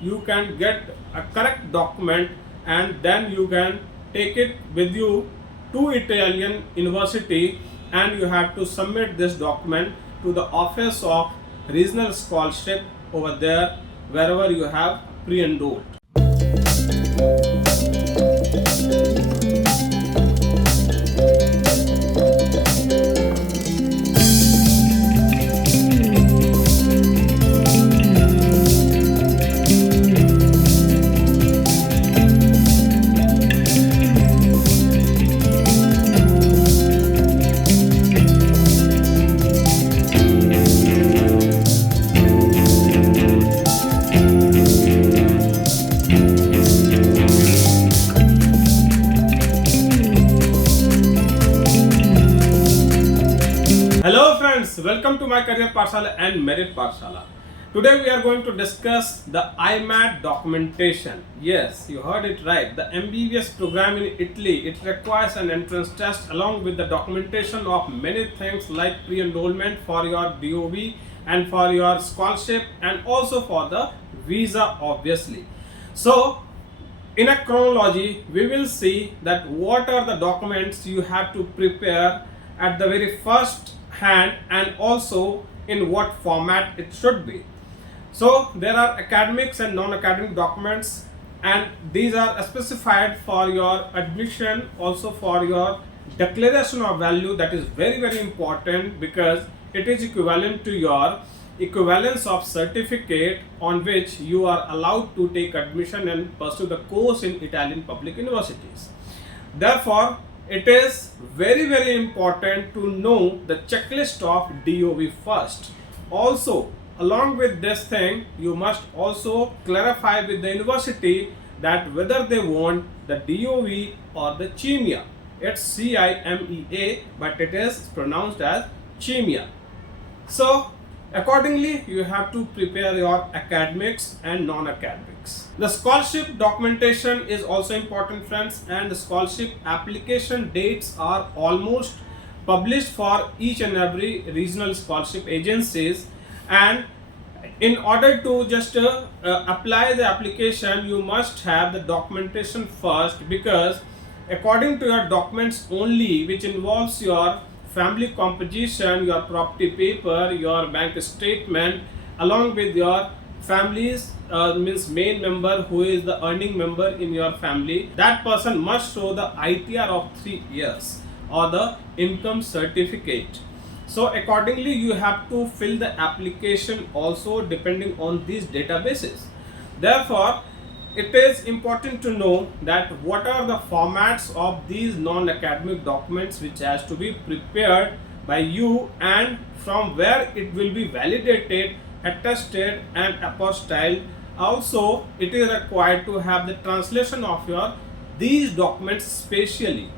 you can get a correct document, and then you can take it with you to Italian university, and you have to submit this document to the office of regional scholarship over there wherever you have pre-enrolled. Hello friends, welcome to my career Pathshala and Merit Pathshala. Today we are going to discuss the IMAT documentation. Yes, you heard it right. The MBBS program in Italy, it requires an entrance test along with the documentation of many things like pre-enrollment for your DoV and for your scholarship and also for the visa obviously. So in a chronology, we will see that what are the documents you have to prepare at the very first hand and also in what format it should be. So there are academics and non-academic documents, and these are specified for your admission, also for your declaration of value. That is very important because it is equivalent to your equivalence of certificate on which you are allowed to take admission and pursue the course in Italian public universities. Therefore, it is very important to know the checklist of DoV first. Also, along with this thing, you must also clarify with the university that whether they want the DoV or the CIMEA. It's CIMEA, but it is pronounced as CIMEA. So accordingly, you have to prepare your academics and non-academics. The scholarship documentation is also important, friends, and the scholarship application dates are almost published for each and every regional scholarship agencies. And in order to just apply the application, you must have the documentation first, because according to your documents only, which involves your family composition, your property paper, your bank statement, along with your family's means main member who is the earning member in your family, that person must show the ITR of 3 years or the income certificate. So accordingly, you have to fill the application also depending on these databases. Therefore, it is important to know that what are the formats of these non-academic documents which has to be prepared by you, and from where it will be validated, attested and apostilled. Also, it is required to have the translation of your these documents spatially.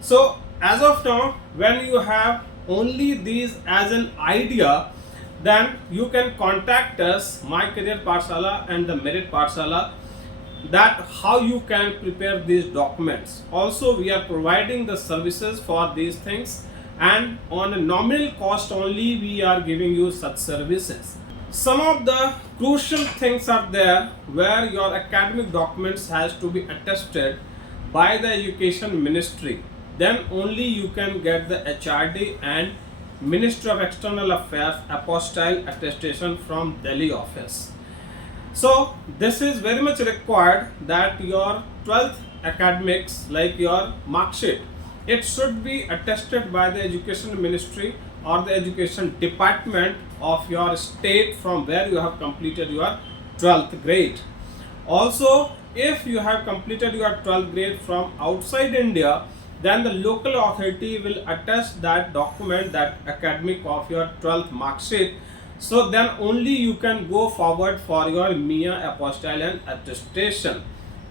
So as of now, when you have only these as an idea, then you can contact us, Mycareerpathshala and the Merit Pathshala, that how you can prepare these documents. Also, we are providing the services for these things, and on a nominal cost only we are giving you such services. Some of the crucial things are there where your academic documents has to be attested by the Education Ministry. Then only you can get the HRD and Ministry of External Affairs apostille attestation from Delhi office. So this is very much required that your 12th academics, like your mark sheet, it should be attested by the Education Ministry or the Education Department of your state from where you have completed your 12th grade. Also, if you have completed your 12th grade from outside India, then the local authority will attest that document, that academic of your 12th mark sheet. So then only you can go forward for your MIA apostille and attestation.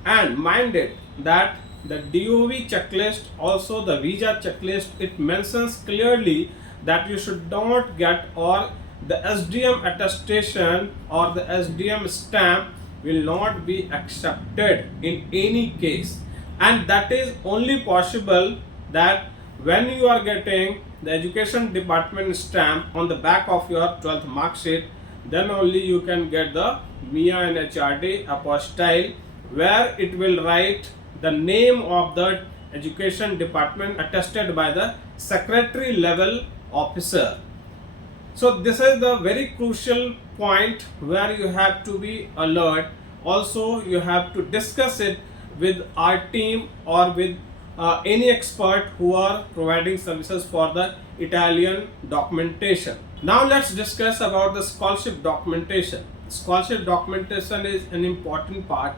And mind it that the DoV checklist, also the visa checklist, it mentions clearly that you should not get, or the SDM attestation or the SDM stamp will not be accepted in any case. And that is only possible that when you are getting the Education Department stamp on the back of your 12th mark sheet, then only you can get the MIA and HRD apostille, where it will write the name of the education department attested by the secretary level officer. So this is the very crucial point where you have to be alert. Also, you have to discuss it with our team or with any expert who are providing services for the Italian documentation. Now let's discuss about the scholarship documentation. Scholarship documentation is an important part.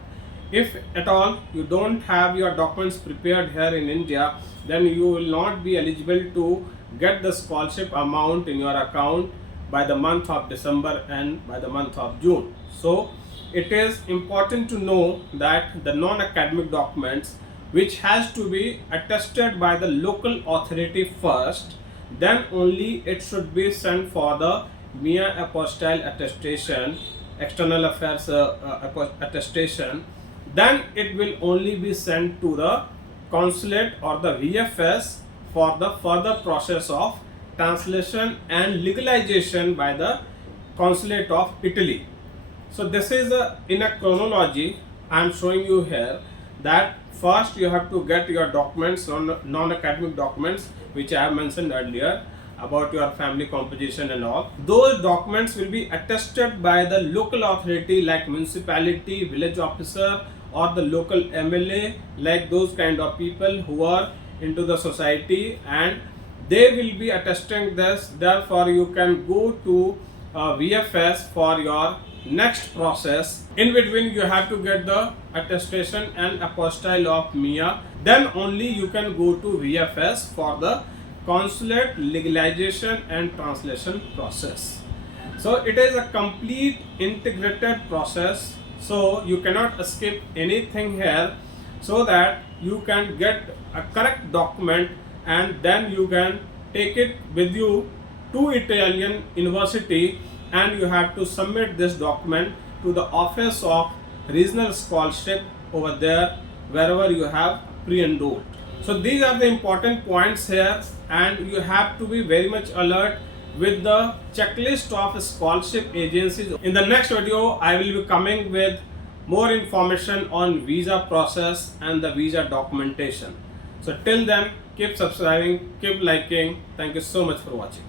If at all you don't have your documents prepared here in India, then you will not be eligible to get the scholarship amount in your account by the month of December and by the month of June. So it is important to know that the non-academic documents, which has to be attested by the local authority first, then only it should be sent for the MIA apostille attestation, external affairs attestation. Then it will only be sent to the consulate or the VFS for the further process of translation and legalization by the consulate of Italy. So this is in a chronology I am showing you here, that first you have to get your documents, non-academic documents, which I have mentioned earlier about your family composition and all. Those documents will be attested by the local authority like municipality, village officer, or the local MLA, like those kind of people who are into the society, and they will be attesting this. Therefore you can go to VFS for your next process. In between you have to get the attestation and apostille of MIA, then only you can go to VFS for the consulate legalization and translation process. So it is a complete integrated process, so you cannot skip anything here, so that you can get a correct document and then you can take it with you to Italian university, and you have to submit this document to the office of regional scholarship over there wherever you have pre-enrolled. So these are the important points here, and you have to be very much alert with the checklist of scholarship agencies. In the next video I will be coming with more information on visa process and the visa documentation. So till then, keep subscribing, keep liking. Thank you so much for watching.